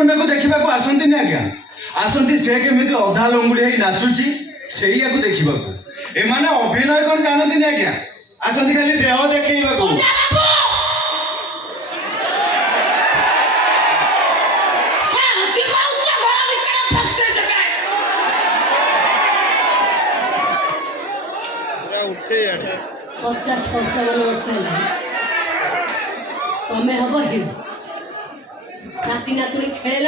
पंडा को देखा आसती आज्ञा आसती से केमी अधा लंगुड़ी है नाचुची से देखा एमाने अभिनय कर जानती आज्ञा आसती खाली देह देखा पचास 55 वर्ष है तमें हम हिरो नाती नातुणी खेल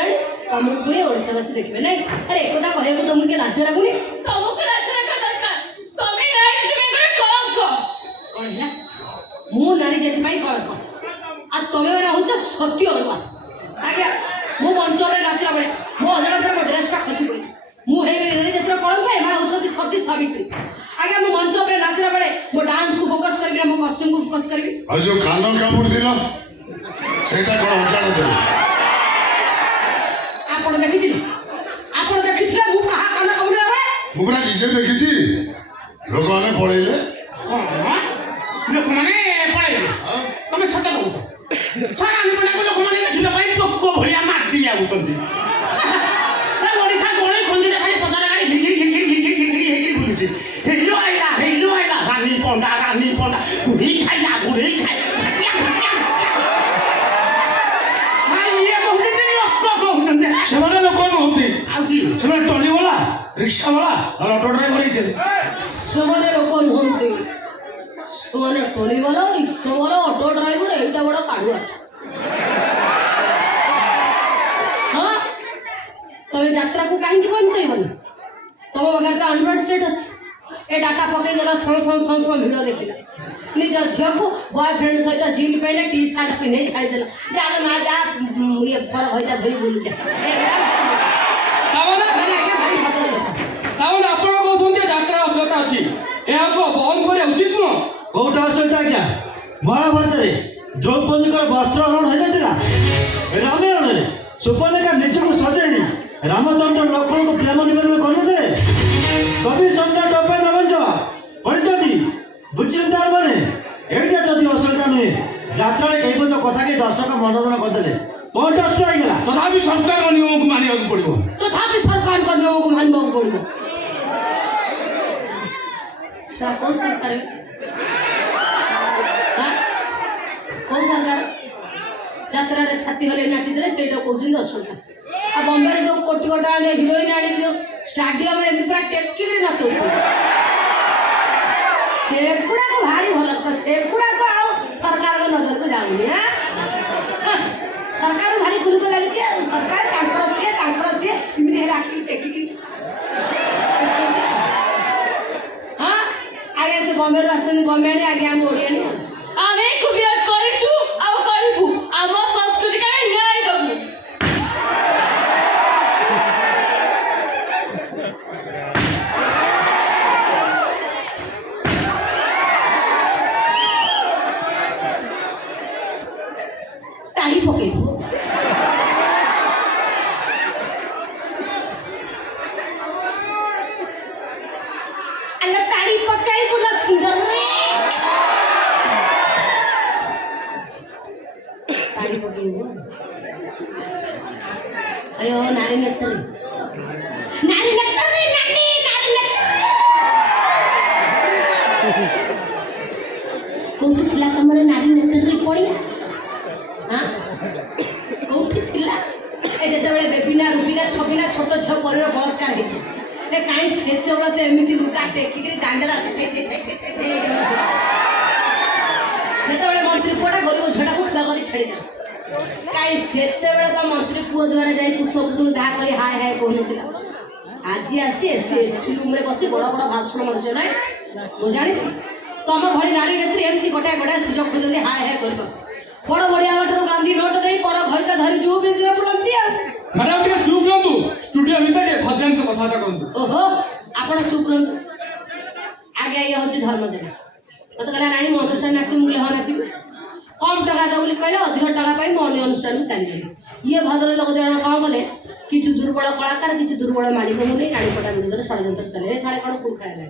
तुमको पुणी ओडावासी देखिए ना अरे एक कह तुमको किए लाज लगुनि तुमको लाज लगा दरकार तुम कौन है मु नारी जे कलंक आ तुम मैंने हूँ सत्य अरुआ आज्ञा मो मंच नाचला बेले मो अजाणत मो ड्रेसटा खसी पड़ी मुझे नारी जातर कलंक एम हूँ सती सावित्री आज्ञा मो मंच नाचला बेले मो डांस को फोकस करी मो कॉस्ट्यूम को फोकस करी आ जो कान कामुड़ दिला सेटा कोन अजाणत आपण देखिथिले मु कहा कान कामुड़ा बेले मु पूरा निजे देखिछि लोक माने पळेले लोक माने पळेले तमे सत कहू सारा अनुपना को लोक माने देखिबा पई पक्को भलिया माटी आउचंती सा ओडिसा गोळे खंदिरे खाली पसारा गाडी घिर हेकरी बुलुची हेलो आइला रानी पंडा गुड़ी खाइला गुड़ी खाइ घटिया हाय ये कहते नि अस्त कहते सेमाने लोक नहंती आ की सेमाने टोली वाला रिक्शा वाला और ऑटो ड्राइवर हिते सेमाने लोक नहंती सेमाने टोली वाला रिक्शा वाला ऑटो ड्राइवर एटा बड़ काढुआ हां तबे यात्रा को काहे बंद करबनी तब बगर तो एंड्रॉइड सेट अच्छे ए डाटा पकई देला सौ भिड़ देखिला निज झील को बॉयफ्रेंड सहित जीन पैंट टी सार्ट पिन्हे छाड़ी देला जाले मा जा ये पर होइता धरी बुली जा तावना माने आके भारी खतर लोक तावना आपण कहउछन जे यात्रा असलता अछि एहा को बहन करे उचित न कौटा असलता क्या महाभारत रे द्रौपदी को वस्त्र हरण होई नथिला रामायण रे सुपर्णका निजको सजेनी रामचंद्र लक्ष्मण को प्रेम निवेदन करनथे कवि सम्राट उपेन्द्र भंज पढ़ी बुझी तार माने एटा जदि असलता नुहे यात्रा कई बद कथा के दर्शक मनोरंजन करदे कौन असुविधा होइगला तथापि सरकार नियम को मानिया पड़िबो तथापि सरकार को नियम को मानबो पड़िबो कौन सरकार हां कौन सरकार यात्रा रे छाती होले नाची देले सेटा कहउछन असलता आ बॉम्बे रे जो कोटी कोटा दे हीरोइन आनी जो स्टेडियम रे पूरा टेक्की रे नाचो सेकुड़ा को भारी भला तो सेकुड़ा को आओ सरकार को नजर को जाउनी हां सरकार भारी गुरु को लागि जे सरकार कांकर से इमिरे राखी टेक्की हां आगे से बॉम्बे रे आसन बॉम्बे रे आगे हम ओडिया ने आमे को बिया करिछु आ करिबु आम संस्कृति का न्याय दबु ताली पकेबो अल्ला ताली पकाई बोला सुंदर रे ताली पकेबो अयो नारी नेत्री कोठी थिला तमरे नारी नेत्री पड़िया हां कोठी थिला ए जेतेबेले बेबिना रुबिना छबिना छोट छ परिर बलात्कार हेति ए काई सेतेबेले ते एमिति लुटा टेकी के दांडरा जेतेबेले मंत्री पुआटा गरीब छडा को खला करी छडी दे काई सेतेबेले त मंत्री पुआ द्वारा जाई कुसबुतु दा करी हाय हाय कहनुतिला आजी आसी एससी एसटी रूम रे बसी बड़ बड़ भाषण मारुछ ना मो जानि छी तम भली नारी नेत्री एमती गोटा गोटा सुजोग खोजते हाय हाय करबा बड़ बढ़िया नोट गांधी नोट नहीं पर घरता धरी चुप बिसरे बुलंती मैडम टिके चुप रहंतु स्टूडियो भीतर के भद्रांत कथाटा कहंतु ओहो आपण चुप रहंतु आगे ये होची धर्म जन मत कहला नानी मो अनुष्ठान नाची मुले हो नाची कम टका द बोली कहले अधिक टका पाई मो अनुष्ठान चली गली ये भद्र लोक जण कम बोले किछु दुर्बल कलाकार किछु दुर्बल मालिक मुले रानी पटा विरुद्ध षडयंत्र चले ए सारे कोन कुल खायला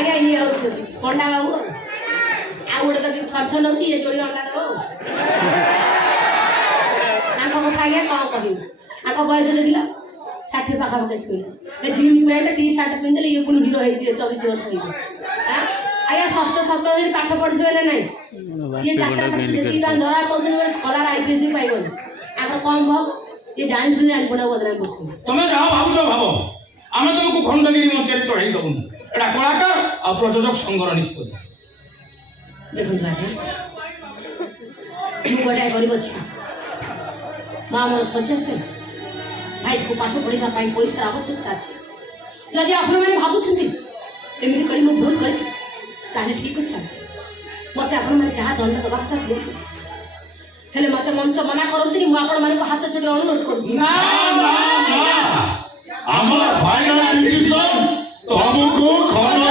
आगे ये होची पंडा बाबू आ गोटे तो छछ नकी ये जोड़ी अंडा दबो ताको କଥା ଆଜ୍ଞା କ'ଣ କହିବି ଆଙ୍କ ବୟସ ଦେଖିଲ 60 ପାଖାପାଖି ଛୁଇଁଲା ଜିନ୍ ପ୍ୟାଣ୍ଟ ଟି ସାର୍ଟ ପିନ୍ଧିଲେ ଇଏ ପୁଣି ହିରୋ ହେଇଯିବେ 24 ବର୍ଷ ହେଇଯିବ ଆଜ୍ଞା ଷଷ୍ଠ ସପ୍ତମରେ ପାଠ ପଢ଼ିଥିବେ ନା ନାହିଁ ଇଏ ଯାତ୍ରା ଯେତିକି ଟଙ୍କା ଧରା ପାଉଛନ୍ତି ଗୋଟେ ସ୍କଲାର IPS ପାଇବନି ଆଙ୍କର କମ୍ ଭାବ ଇଏ ଜାଣିଶୁଣି ଜାଣିପଡ଼ା ବଦନାମ କରୁଛନ୍ତି ତମେ ଯାହା ଭାବୁଛ ଭାବ ଆମେ ତମକୁ ଖଣ୍ଡଗିରି ମଞ୍ଚରେ ଚଢ଼େଇ ଦେବୁନି ଏଇଟା କଳାକାର ଆଉ ପ୍ରଯୋଜକ ସଂଘର ନିଷ୍ପତ୍ତି ଦେଖନ୍ତୁ ଆଜ୍ଞା ମୁଁ ଗୋଟାଏ ଗରିବ ଝିଅ ମା ମୋର ଶଯ୍ୟାଶାୟୀ ଭାଇକୁ ପାଠ ପଢ଼ିବା ପାଇଁ ପଇସାର ଆବଶ୍ୟକତା ଅଛି ଯଦି ଆପଣମାନେ ଭାବୁଛନ୍ତି ଏମିତି କରି ମୁଁ ଭୁଲ କରିଛି ତାହେଲେ ଠିକ୍ ଅଛି ମୋତେ ଆପଣମାନେ ଯାହା ଦଣ୍ଡ ଦେବା କଥା ଦିଅନ୍ତୁ ହେଲେ ମୋତେ ମଞ୍ଚ ମନା କରନ୍ତୁନି ମୁଁ ଆପଣମାନଙ୍କୁ ହାତ ଯୋଡ଼ି ଅନୁରୋଧ କରୁଛି ଆମର ଫାଇନାଲ ଡିସିସନ ତମକୁ ଖଣ୍ଡ